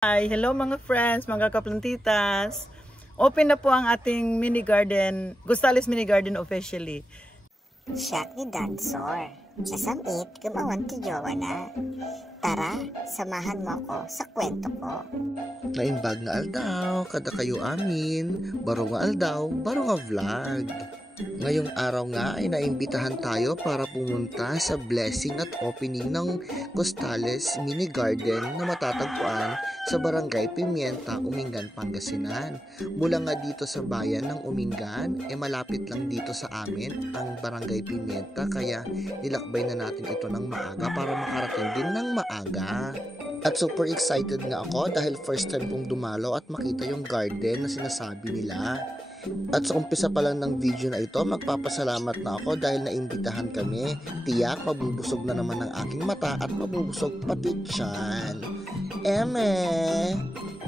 Hi, hello mga friends, mga kaplantitas. Open na po ang ating mini garden, costales mini garden officially. Siyak ni Dansor. Nasamit, gumawan ti jowa na. Tara, samahan mo ako sa kwento ko. Naimbag nga aldaw, kada kayo amin. Baro nga aldaw, baro nga vlog. Ngayong araw nga ay naimbitahan tayo para pumunta sa blessing at opening ng Costales Mini Garden na matatagpuan sa Barangay Pemienta, Umingan, Pangasinan. Mula nga dito sa bayan ng Umingan, malapit lang dito sa amin ang Barangay Pemienta, kaya nilakbay na natin ito ng maaga para makarating din ng maaga. At super excited nga ako dahil first time kong dumalo at makita yung garden na sinasabi nila. At sa umpisa pa lang ng video na ito, magpapasalamat na ako dahil naimbitahan kami. Tiyak, mabubusog na naman ang aking mata at mabubusog pati tiyan.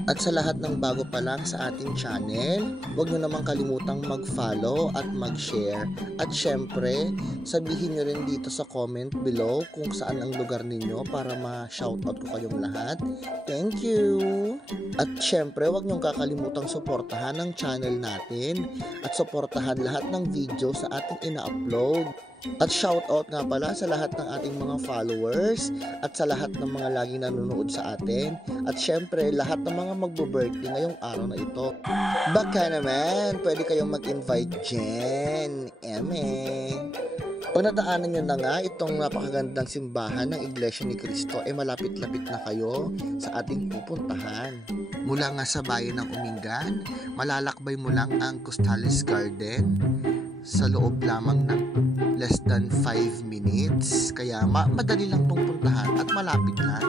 At sa lahat ng bago pa lang sa ating channel, huwag nyo naman kalimutang mag-follow at mag-share. At syempre, sabihin nyo rin dito sa comment below kung saan ang lugar ninyo para ma-shoutout ko kayong lahat. Thank you! At syempre, huwag nyo kakalimutang suportahan ang channel natin at suportahan lahat ng video sa ating ina-upload. At shoutout nga pala sa lahat ng ating mga followers at sa lahat ng mga laging nanonood sa atin. At syempre, lahat ng mga magbo-birthday ngayong araw na ito. Baka naman, pwede kayong mag-invite dyan. Pag nadaanan nyo na nga itong napakagandang simbahan ng Iglesia ni Cristo, malapit-lapit na kayo sa ating pupuntahan. Mula nga sa bayan ng Umingan, malalakbay mo lang ang Costales Garden sa loob lamang ng less than 5 minutes. Kaya madali lang itong puntahan at malapit lang.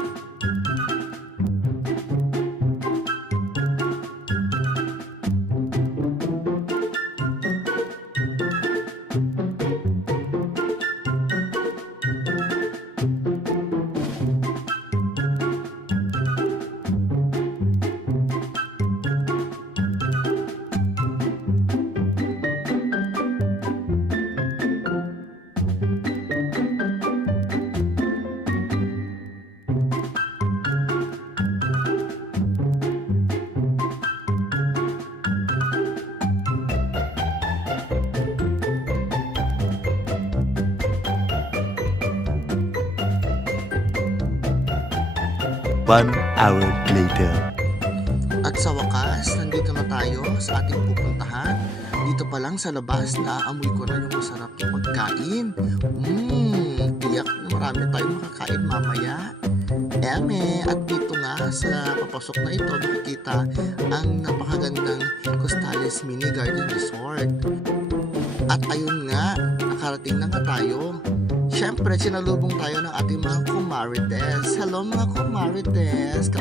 One hour later. At sa wakas, nandito na tayo sa ating pupuntahan. Dito pa lang sa labas, naaamoy ko na yung masarap na pagkain. Tiyak na marami tayong makakain mamaya. At dito nga sa papasok na ito, nakikita ang napakagandang Costales Mini Garden Resort. At ayun nga, nakarating na nga tayo. Siyempre, sinalubong tayo ng ating mga kumarites. Hello mga kumarites!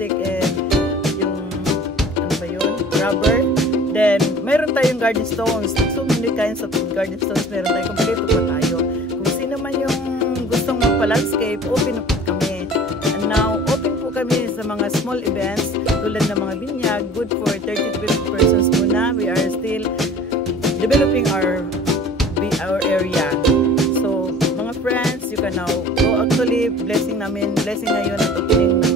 plastic and yung ano ba yun? Rubber. Then, mayroon tayong garden stones. So many kinds of garden stones. Meron tayong kompleto pa tayo. Kung sino man yung gustong magpa-landscape, open po kami. And now, open po kami sa mga small events tulad ng mga binyag. Good for 30 to 50 persons muna. We are still developing our area. So, mga friends, you can now go. Actually, blessing ngayon at opening na